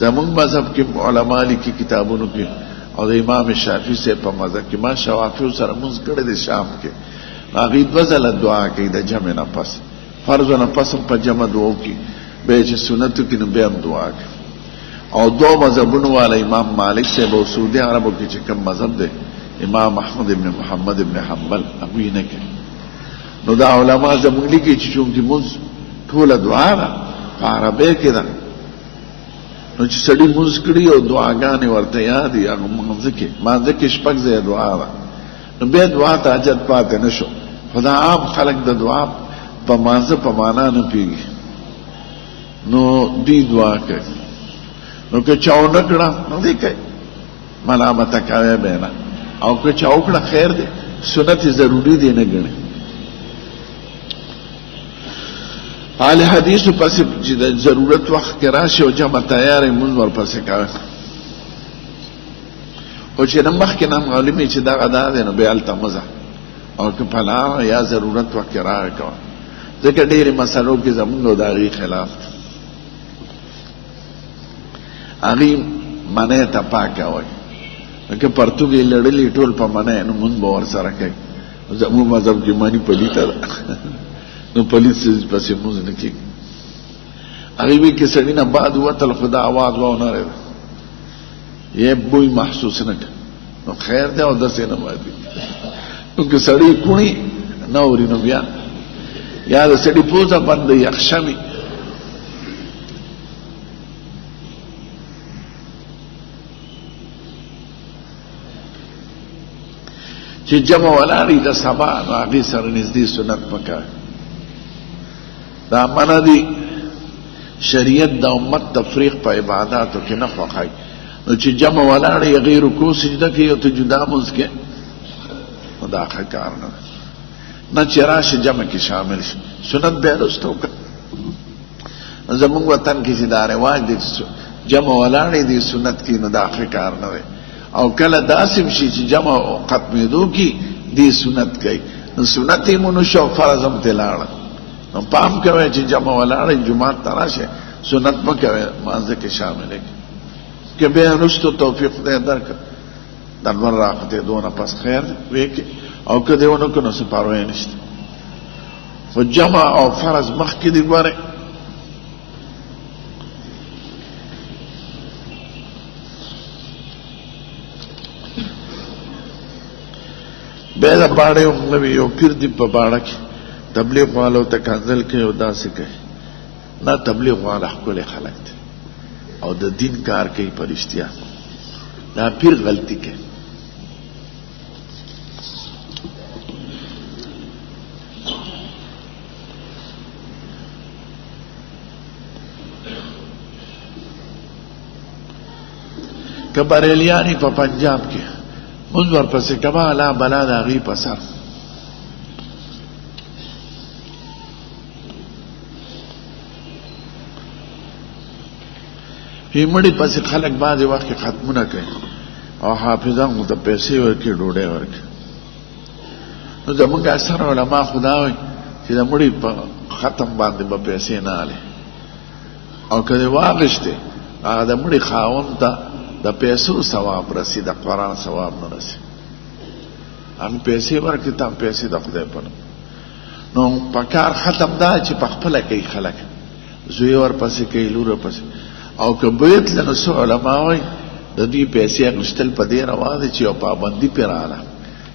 زمون مذهب کې علما لیکي کتابونو کې او د امام شافعي سے په مذهب کې ما شوافی سره موږ کړه د شام کې هغه د وزله دعا کوي د جمع نه پس فرض نه پس په جمع دعا کوي به چې سنت کې نو به دعا کوي او دو مذهبونو والا امام مالک سے به سعودي عربو کې چې کوم مذهب دی امام احمد ابن محمد ابن حنبل هغه نه کوي نو دا علما زموږ لیکي چې چونکی موږ ټول دعا را عربی کې ده نو چې سړی مونږ کړي او دعاګانې ورته یاد دي هغه مانځه کې شپږ ځای دعا ده نو بیا دعا ته حاجت پاتې نه شو خو دا عام خلک د دعا په مانځه په معنا نه پوهېږي نو دوی دعا کوي نو که چا ونه کړه نو دی کوي ملامته کوی به نه او که چا وکړه خیر دی سنت ضروري دی نه ګڼي حال حدیثو پس چې د ضرورت وخت کې راشي او جمع تیارې مونږ ورپسې کوي او چې نه مخکې نه معلومې چې دغه دا دی نو بیا هلته مزه او که په لاره یا ضرورت وخت کې راغی کوه ځکه ډېرې مسلو کې زمونږ او د هغې خلاف دی هغې منۍ ته پاکه وایي لکه پرتوګ یې لړلي ټول په منۍ نو مونږ به ورسره کوي زمونږ مذهب کې مني پلیته ده نو پولیس پسې موږ نه کېږي هغې وی کې سړي نه بعد وتل خو دا اواز واونه رهده یې بوی محسوس نه کړ نو خیر دی او داسې نه باید نو که سړی کوڼي نه اوري نو بیا یا د سړي پوزه بنده یخشمي چې جمع ولاړي د سبا نو هغې سره نږدې سنت پکار دا منع دی شریعت د امت تفریق په عباداتو کې نه خوښوي نو چې جمع ولاړې هغې رکوع سجده کوي او ته جدا مونځ کې نو دا ښه کار نه ده نه چې راشي جمع کې شامل شي سنت بیا وروسته وکړه زمونږ وطن کې چې دا رواج دی جمع ولاړې دی سنت کې نو دا ښه کار نه دی او کله داسې شي چې جمع ختمېدو کې دی سنت کوي نو سنت یې مونږ شو فرض هم ترې لاړه نو پام کوي چې جمع ولاړې جماعت ته راشه سنت مه کوي مانځه کې شامل کړي که بیا وروسته توفیق خدای درکړه د لمر راختېدو نه پس خیر ویې کړي او که دې ونه کړو نو څه پروا یې نشته خو جمع او فرض مخکې دي ګورئ بیا د باړې هم نه وي یو پیر دي په باړه کې تبلیغ والو ته کنځل کوي او داسې کوي نه تبلیغ والا ښکلی خلک دی او د دین کار کوي په رښتیا دا پیر غلطي کوي که بریلیانی په پنجاب کې مونځ ورپسې کوه الله بلا د هغې په سر مړي پسې خلک بعضې وخت کې ختمونه کوي او حافظان ورته پیسې ورکړي ډوډۍ ورکړي نو زمونږ اکثر علما خو دا وایي چې د مړي په ختم باندې به پیسې نه هلې او که دې واخېستې هغه د مړي خاوند ته د پیسو ثواب رسي د قرآن ثواب نه رسي هغه پیسې ورکړي ته هم پیسې د خدای په نوم نو په کار ختم دا چې په خپله کوي خلک زوی ورپسې کوي لور ورپسې او که بیت له نو څو علما وایي د دوی پیسې اخیستل په دې روا دی چې یو پابندي پرې راغله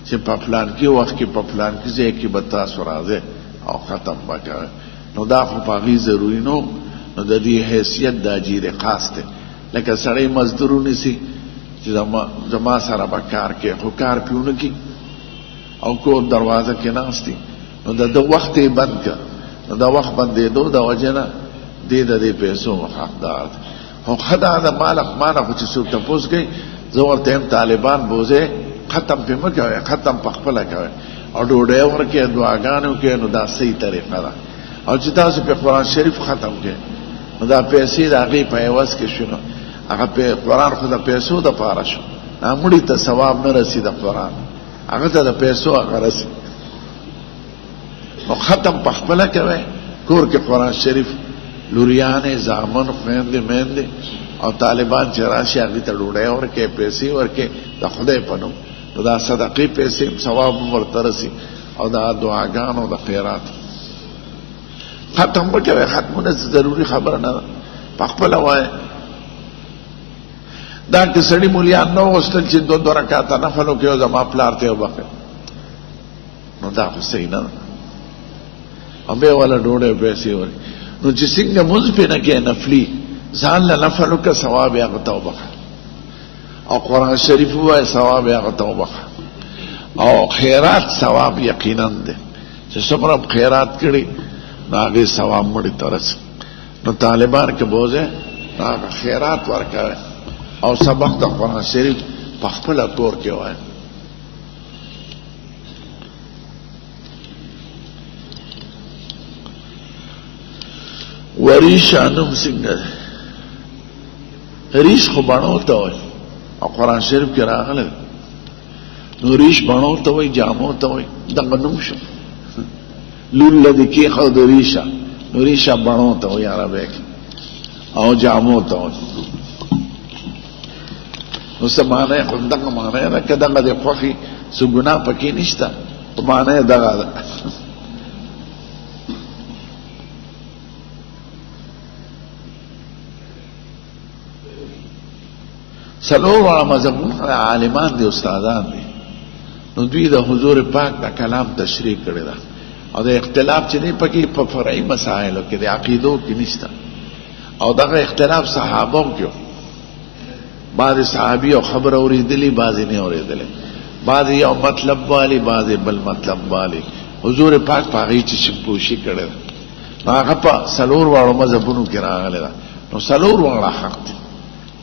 چې په فلانکي وخت کې په فلانکي ځای کې به تاسو راځئ او ختم به کوئ نو دا خو په هغې ضروري نه نو د دې حیثیت د اجیر خاص دی لکه سړی مزدور ونیسي چې زما سره به کار کوي خو کار پې ونه کړي او کور دروازه کې ناست دي نو د ده وخت یې بند کړه نو د وخت بندېدو د وجې نه دې د دې پیسو حقدار دی خو ښه دا د ماله خو چې څوک تپوس کوي زه ورته یم طالبان بوځئ ختم پې مه کوئ ختم په خپله کوئ او ډوډۍ ورکړئ دعاګانې وکړئ نو دا صحیح طریقه ده او چې تاسو پې قرآن شریف ختم کړئ نو دا پیسې د هغې په عوض کې شو نو هغه قرآن خو د پیسو دپاره شو مړي ته ثواب نه رسي د قرآن هغه ته د پیسو هغه رسي نو ختم په خپله کوئ کور کې قرآن شریف لوریانې زامن خویندې میندې او طالبان چې راشي هغې ته ډوډۍ ورکړي پیسې ورکړي د خدای په نوم نو دا صدقې پیسې ثواب هم ورته رسي او دا دعاګانو د خیرات ختم وکوي ختمونه ضروري خبره نه ده پخپله وایه دا که سړي مولیان نه وغوښتل چې دو رکعاته نفل وکړي او زما پلار ته یې وبخښي نو دا خو صحیح نه ده او بیا والا ډوډۍ پیسې ورکړي نو چې څنګه مونځ پې نه کوې نفلي ځان له نفل وکړه ثواب یې هغه ته وبخښه او قرآن شریف ووایه ثواب یې هغه ته وبخښه او خیرات ثواب یقینا دی چې څومره خیرات کړي نو هغې ثواب مړي ته رسي نو طالبان که بوځې نو هغه خیرات ورکوي او سبق د قرآن شریف په خپله کور کې وایي وریشه نوم څنګه دی ریش خو بڼو ته وایي او قرآن شریف کې راغلی نو ریش بڼو ته وایي جامو ته وایي دغه نوم شو لور لدې کېښود ریشه نو ریشه بڼو ته وایي عربی کې او جامو ته وایي نو څه معنی خو دغه معنی ده که دغه د خوښې څه ګناه پکې نشته معنی یې دغه ده څلور واړه مذهبونه عالمان دي استادان دي نو دوی د حضور پاک د کلام تشریح کړی ده او د اختلاف چې دی پکې په فرعي مسایلو کې د عقیدو کې نشته او دغه اختلاف صحابو کې بعض صحابي او خبر اورېدلي بعضې نه اورېدلې بعضې یو مطلب والی بعضې بل مطلب والی حضور پاک په هغې چې شپوشي کړی ده نو هغه په څلور واړو مذهبونو کې راغلی ده نو څلور واړه حق دي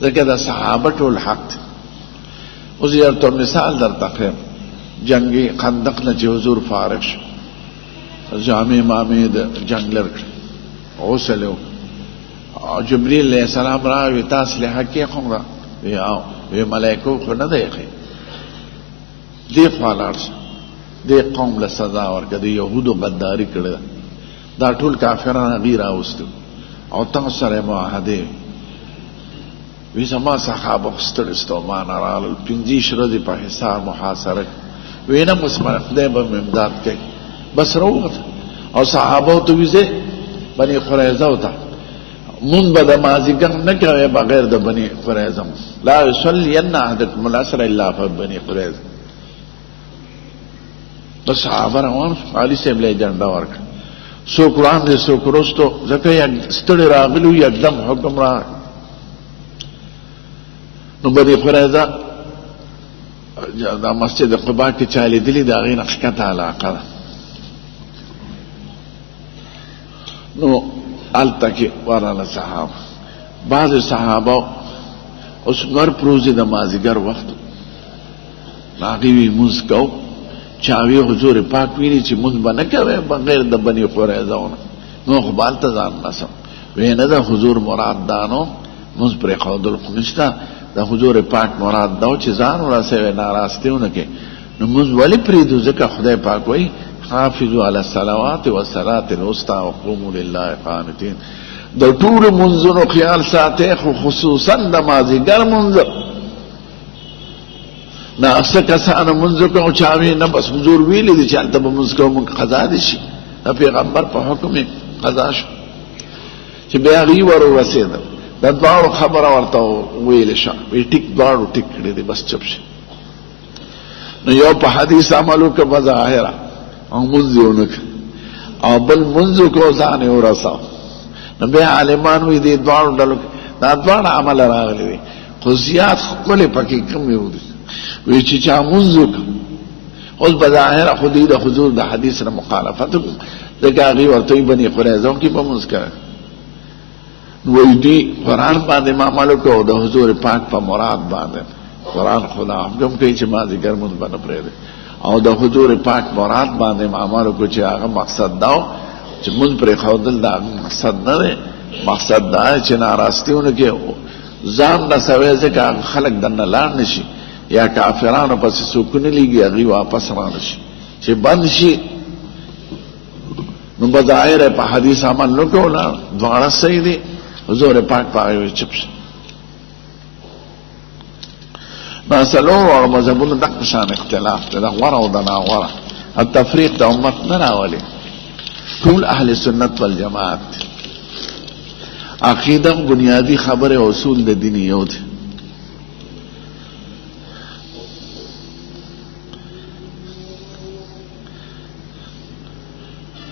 ځکه د صحابه ټول حق دی اوس یو ته مثال درته ښیم جنګ خندق نه چې حضور فارغ شو جامې مامې د جنګ لر کړې غسل یې او جبریل علیه السلام راغی تا اسلحه کېښوم را وی ملایکو خو نه دی ایښی دې خوا لاړ شه دې قوم له سزا ورکړه د یهودو غداري کړې ده دا ټول کافران هغې راوستو او تاسو سره یې معاهدې وی زما صحابه ستړي ستومانه رالل 15 ورځې په حصار محاصره وی نه مسمر خدای به مې امداد کوي بس راووته او صحابو ته ویځې بني قریظه ته مونږ به د مازدیګر نه کوې بغیر د بني قریظه لا یصلین احدکم العصر الا فی بني قریظه د صحابه روان علي صاحب له جنډه ورکړه څوک وړاندې څوک وروستو ځکه ستړي راغلي وي یکدم حکم راغی نو بني قریظه دا مسجد قباء کې چا لیدلي د هغې نه ښکته علاقه ده نو هلته کې ورغله صحابه بعضې صحابه اوس نور پروزې د مازدیګر وخت نو هغې وی مونځ کوو چا وی حضور پاک ویلي چې مونځ به نه کوې بغیر د بني قریظه نه نو خو به هلته ځان نسم وی نه ده حضور مراد دا نو مونځ پرېښودل خو نشته د حضور پاک مراد دا چې ځان ورسوي ناراستي ونه کې نو مونځ ولې پرېږدو ځکه خدای پاک وایي حافظوا علی الصلوات والصلاة الوسطى وقوموا لله قانتین د ټولو منځونو خیال ساتئ خو خصوصا د مازدیګر منځ نه څه کسانو منځ کوو چا وی نه بس حضور ویلي دي چې هلته به منځ کوو موږ قضا دي شي د پیغمبر په حکم یې قضا شو چې بیا هغې ور ورسېدل د دواړو خبره ورته ویلې شوه وی ټیک دواړو ټیک کړي دي بس چپ شي نو یو په حدیث عمل وکړه بظاهره او منځ یې ونه کړه او بل منځ وکړو ځان یې ورساو نو بیا عالمان وی دې دواړو ډلو کې دا دواړه عمله راغلي دي خو زیات ښکلې پکې کم یو دي وی چې چا منځ وکړه اوس بظاهره خو دې د حضور د حدیث سره مخالفت وکړو ځکه هغې ورته وي بني قریظه کې به منځ کوي وی دی قرآن باندې معاملو کو د حضور پاک په مراد باندې قرآن خدا حکم کوي چې مازدیګر مونځ به نه پرېږدي او د حضور پاک مراد باندې معاملو کو چې هغه مقصد دا و چې مونځ پرېښودل د هغه مقصد نه دی مقصد دا دی چې ناراستیونه کې ځان رسوي ځکه هغه خلک دننه لاړ نه شي یا کافرانو پسې څوک نه لیږي هغوی واپس را نه شي چې بند شي نو بظاهر په حدیث عمل نه کوو دواړه صحیح دي حضور پاک پاگے ہوئے چپ سے ما څلور واړه مذهبونه دغه شان اختلاف دی، د غوره او د ناغوره. التفریق د امت نه راولي، ټول اهل سنت والجماعت دي. عقیده بنیادی خبره او اصول د دین یو دي.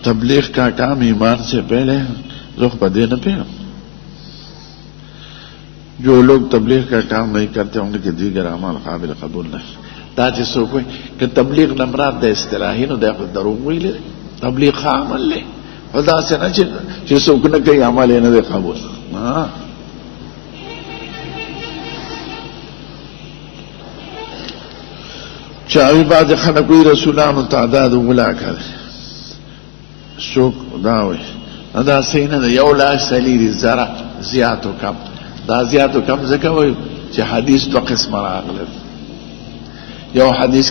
تبلیغ کا کام ایمان سے پہلے رخ بدے نہ پہ. جو لوگ تبلیغ کا کام نہیں کرتے ان کے دیگر اعمال قابل قبول نہیں. دا چې څوک وایي که تبلیغ نه مراد د اصطلاحي نو دا خو دروغ ویلی دی. تبلیغ ښه عمل دی، خو داسې نه چې څوک نه کوي عمل یې نه دی قبول. چاوی بعض خلک وایي رسولانو تعداد ولاکه دی، څوک دا وایي دا صحیح نه ده. 1,40,000 زیات و کم. دا زیات و کم ځکه وایي چې حدیث 2 قسمه راغلی. یو حدیث